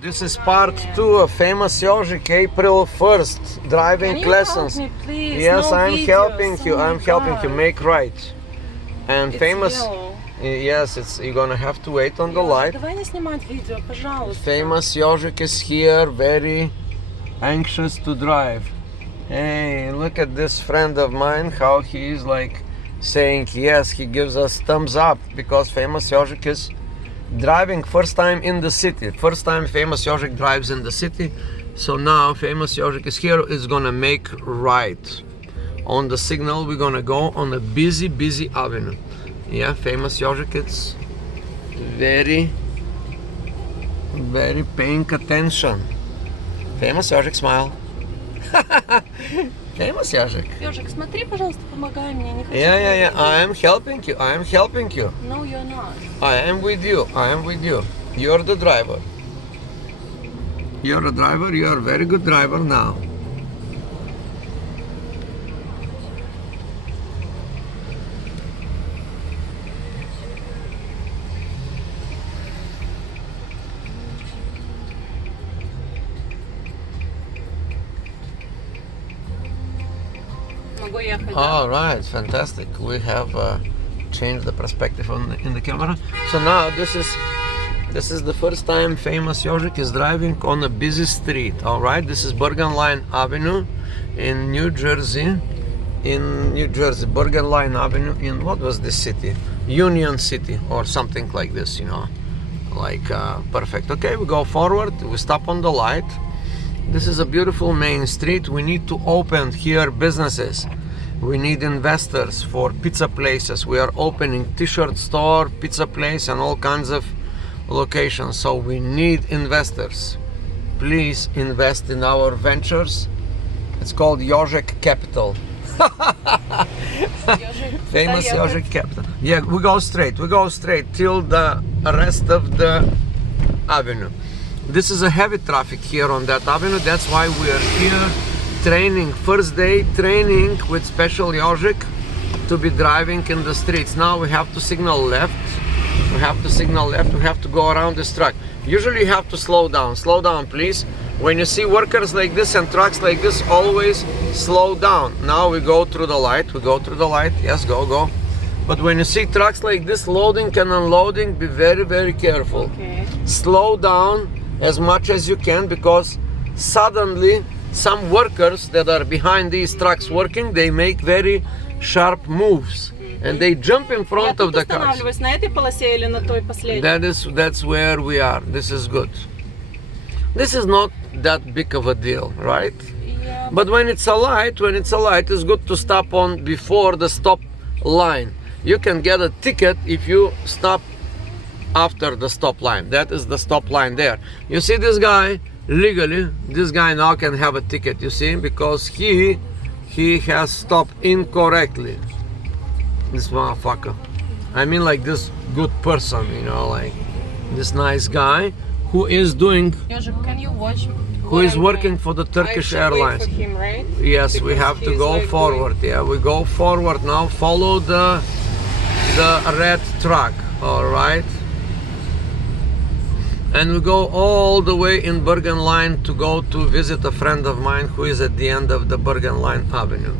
This is part 2 of famous Yožik, April 1st, driving Can you lessons. help me, please? Yes, No I'm videos. helping you. Oh my I'm helping you God. make right. And It's famous. yellow. Yes, you're gonna have to wait on the Ёжик, light. давай не снимать видео, пожалуйста. Famous Yožik is here, very anxious to drive. Hey, look at this friend of mine, how he is like saying yes, he gives us thumbs up because famous Yožik is driving first time in the city. First time famous Yožik drives in the city. So now famous Yožik is here, is gonna make right. On the signal we're gonna go on a busy avenue. Yeah, famous Yožik, it's very paying attention. Famous Yožik, smile. Famous Yožik. Ёжик, смотри, пожалуйста, помогай мне. Не хочу Yeah. видеть. I am helping you. I am helping you. No, you're not. I am with you. I am with you. You're the driver. You're a driver. You're a very good driver now. Могу ехать, да? All right, fantastic. We have changed the perspective in the camera. So now this is the first time famous Yožik is driving on a busy street. All right, this is Bergen Line Avenue in New Jersey. Bergen Line Avenue in, what was this city? Union City or something like this, you know. Like perfect. Okay, we go forward. We stop on the light. This is a beautiful main street. We need to open here businesses. We need investors for pizza places. We are opening t-shirt store, pizza place, and all kinds of locations. So we need investors. Please invest in our ventures. It's called Yožik Capital. Ёжик, Famous куда Yožik Capital. Yeah, we go straight till the rest of the avenue. This is a heavy traffic here on that avenue. That's why we are here training. First day training with special Yožik to be driving in the streets. Now we have to signal left. We have to go around this truck. Usually you have to slow down. Slow down, please. When you see workers like this and trucks like this, always slow down. Now we go through the light. Yes, go. But when you see trucks like this loading and unloading, be very careful. Okay. Slow down as much as you can, because suddenly some workers that are behind these trucks working, they make very sharp moves and they jump in Я front тут of the cars. останавливаюсь, на этой полосе или на той последней? That's where we are. This is good. This is not that big of a deal, right? Yeah. But when it's a light, it's good to stop on before the stop line. You can get a ticket if you stop after the stop line. That is the stop line there. You see this guy, legally, this guy now can have a ticket, you see, because he has stopped incorrectly. This motherfucker. I mean, like this good person, you know, like this nice guy who is doing, Ёжик, can you watch who is working for the Turkish Airlines. I should wait for him, right? Yes, we Because have to he's, go like, forward. Yeah, we go forward now. Follow the red truck. All right. And we go all the way in Bergen Line to go to visit a friend of mine who is at the end of the Bergen Line Avenue.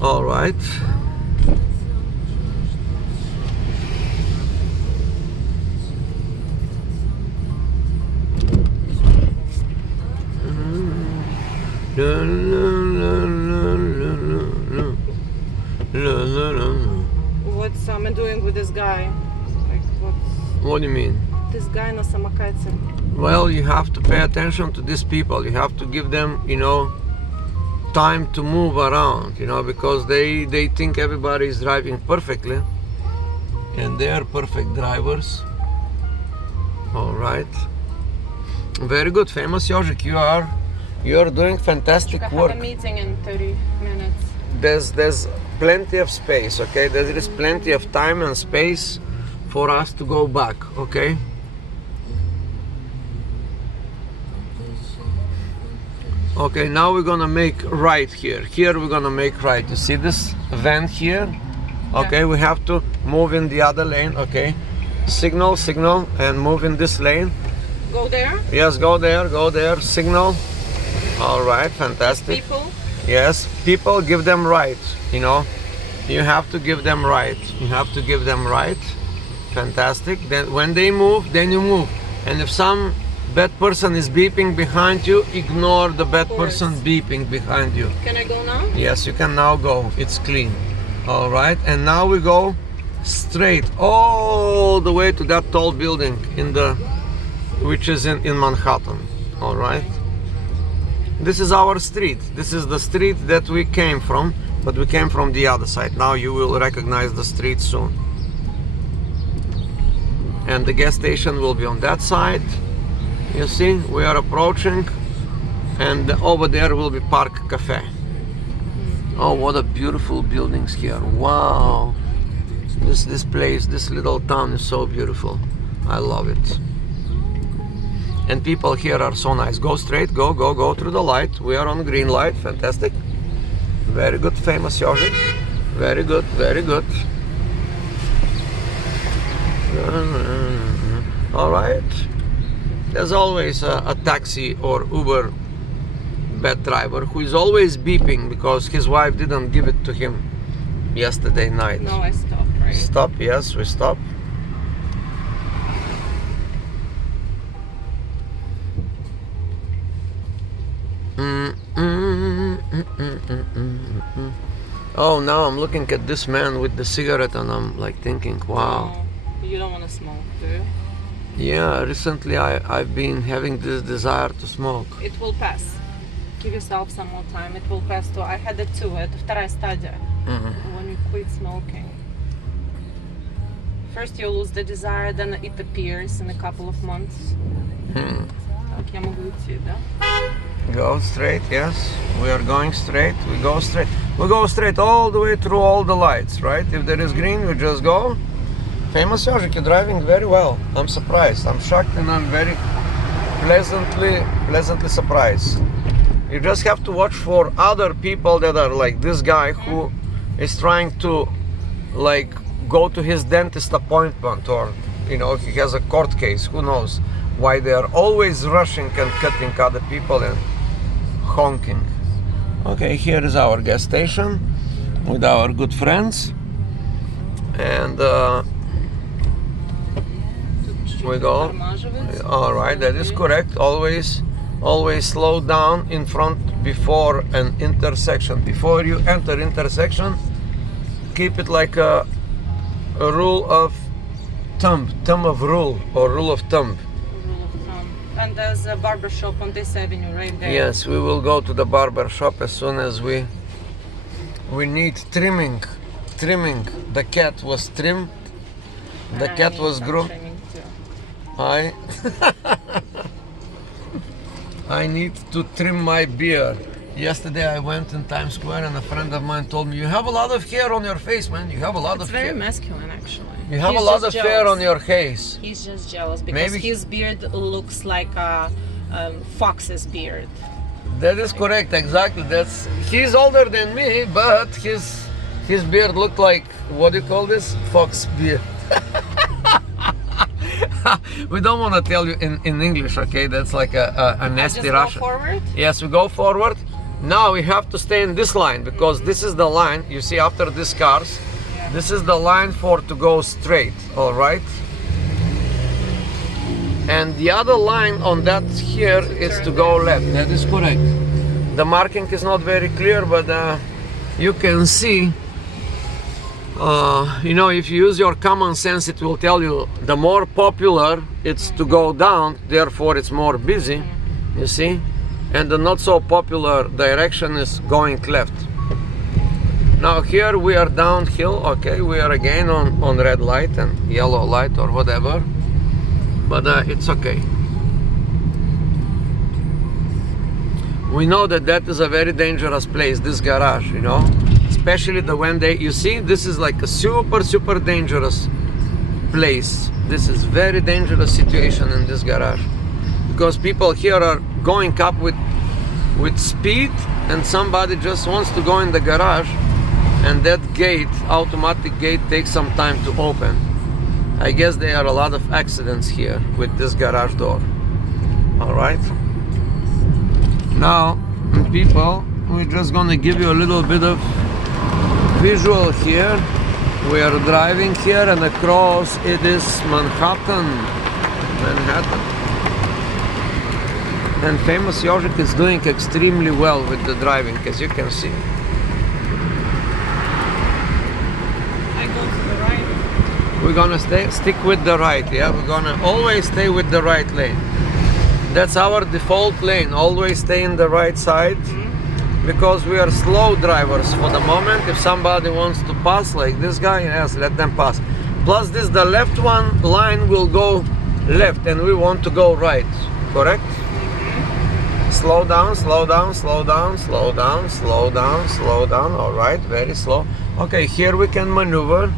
All right. What I'm doing with this guy? Like, What do you mean? this guy на самокате. Well, you have to pay attention to these people. You have to give them, you know, time to move around, you know, because they think everybody is driving perfectly, and they are perfect drivers. All right. Very good, famous Yožik. You are doing fantastic I have work. a meeting in 30 minutes. There's plenty of space, okay? There is plenty of time and space for us to go back, okay? Okay, now we're gonna make right here. Here we're gonna make right. You see this van here? Okay, Yeah. we have to move in the other lane, okay? Signal, and move in this lane. Go there. Yes, go there, signal. All right, fantastic. People. Yes, people, give them right, you know. You have to give them right. You have to give them right. Fantastic. Then when they move, then you move. And if some bad person is beeping behind you, ignore the bad person beeping behind you. Can I go now? Yes, you can now go. It's clean. All right, and now we go straight all the way to that tall building which is in Manhattan. All right. This is our street. This is the street that we came from, but we came from the other side. Now you will recognize the street soon. And the gas station will be on that side. You see, we are approaching, and over there will be Park Cafe. Oh, what a beautiful buildings here. Wow. This place, this little town is so beautiful. I love it. And people here are so nice. Go straight, go through the light. We are on green light. Fantastic. Very good, famous Jožek. Very good, very good. All right. There's always a taxi or Uber bad driver who is always beeping because his wife didn't give it to him yesterday night. No, I stopped, right? Stop, yes, we stop. Oh, now I'm looking at this man with the cigarette and I'm like thinking, wow. No, you don't want to smoke, do you? Yeah, recently I've been having this desire to smoke. It will pass. Give yourself some more time. It will pass too. I had it too. Это вторая стадия. When you quit smoking. First you lose the desire, then it appears in a couple of months. Так, я могу идти, да? Go straight, yes. We are going straight. We go straight. We go straight all the way through all the lights, right? If there is green, we just go. Famous Jožek, you're driving very well. I'm surprised. I'm shocked and I'm very pleasantly surprised. You just have to watch for other people that are like this guy who is trying to like go to his dentist appointment, or you know, he has a court case, who knows why they are always rushing and cutting other people and honking. Okay, here is our gas station with our good friends, and we go. All right, that is correct. Always slow down in front before an intersection. Before you enter intersection, keep it like a rule of thumb of rule, or rule of thumb. And there's a barber shop on this avenue right there. Yes, we will go to the barber shop as soon as we need trimming. The cat was trimmed. The cat was groomed. I need to trim my beard. Yesterday I went in Times Square and a friend of mine told me, you have a lot of hair on your face, man. You have a lot of hair. It's very masculine, actually. You have a lot of hair on your face. He's just jealous because his beard looks like a fox's beard. That is correct, exactly. He's older than me, but his beard looked like, what do you call this? Fox beard. We don't want to tell you in English, okay? That's like a nasty Russian. Go forward? Yes, we go forward. Now we have to stay in this line because this is the line, you see, after these cars. Yeah. This is the line to go straight, all right? And the other line on that here is to go left. That is correct. The marking is not very clear, but you can see. You know, if you use your common sense, it will tell you the more popular it's to go down, therefore it's more busy, you see? And the not so popular direction is going left. Now here we are downhill, okay, we are again on red light and yellow light or whatever, but it's okay. We know that is a very dangerous place, this garage, you know? Especially when you see, this is like a super dangerous place. This is very dangerous situation in this garage. Because people here are going up with speed and somebody just wants to go in the garage and that gate, automatic gate, takes some time to open. I guess there are a lot of accidents here with this garage door. All right. Now, people, we're just gonna give you a little bit of visual here. We are driving here, and across it is Manhattan. And famous Jožek is doing extremely well with the driving, as you can see. I go to the right. We're gonna stick with the right, yeah? We're gonna always stay with the right lane. That's our default lane, always stay in the right side, because we are slow drivers for the moment. If somebody wants to pass like this guy, yes, let them pass. Plus this, the left one line will go left and we want to go right, correct? Slow down, slow down, slow down, slow down, slow down, slow down. All right, very slow. Okay, here we can maneuver.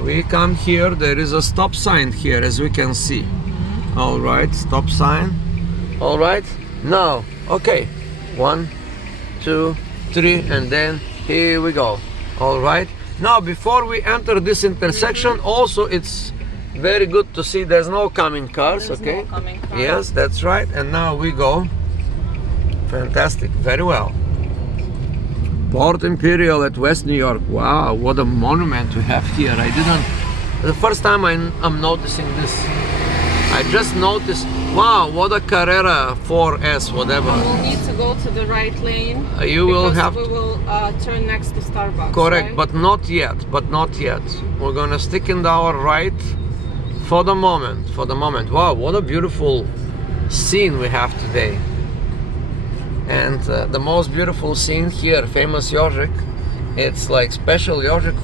We come here, there is a stop sign here, as we can see. All right, stop sign. All right, now, okay, 1, 2, 3, and then here we go. All right, now before we enter this intersection, also it's very good to see there's no coming cars. There's okay, no coming car. yes, that's right. And now we go. Fantastic, very well. Port Imperial at West New York. Wow, what a monument we have here. I didn't, the first time I'm noticing this. I just noticed, wow, what a Carrera 4S, whatever. We'll need to go to the right lane. You will because have we will turn next to Starbucks. correct, right? but not yet, We're gonna stick in our right for the moment, Wow, what a beautiful scene we have today. And the most beautiful scene here, famous Jožek, it's like special Jožek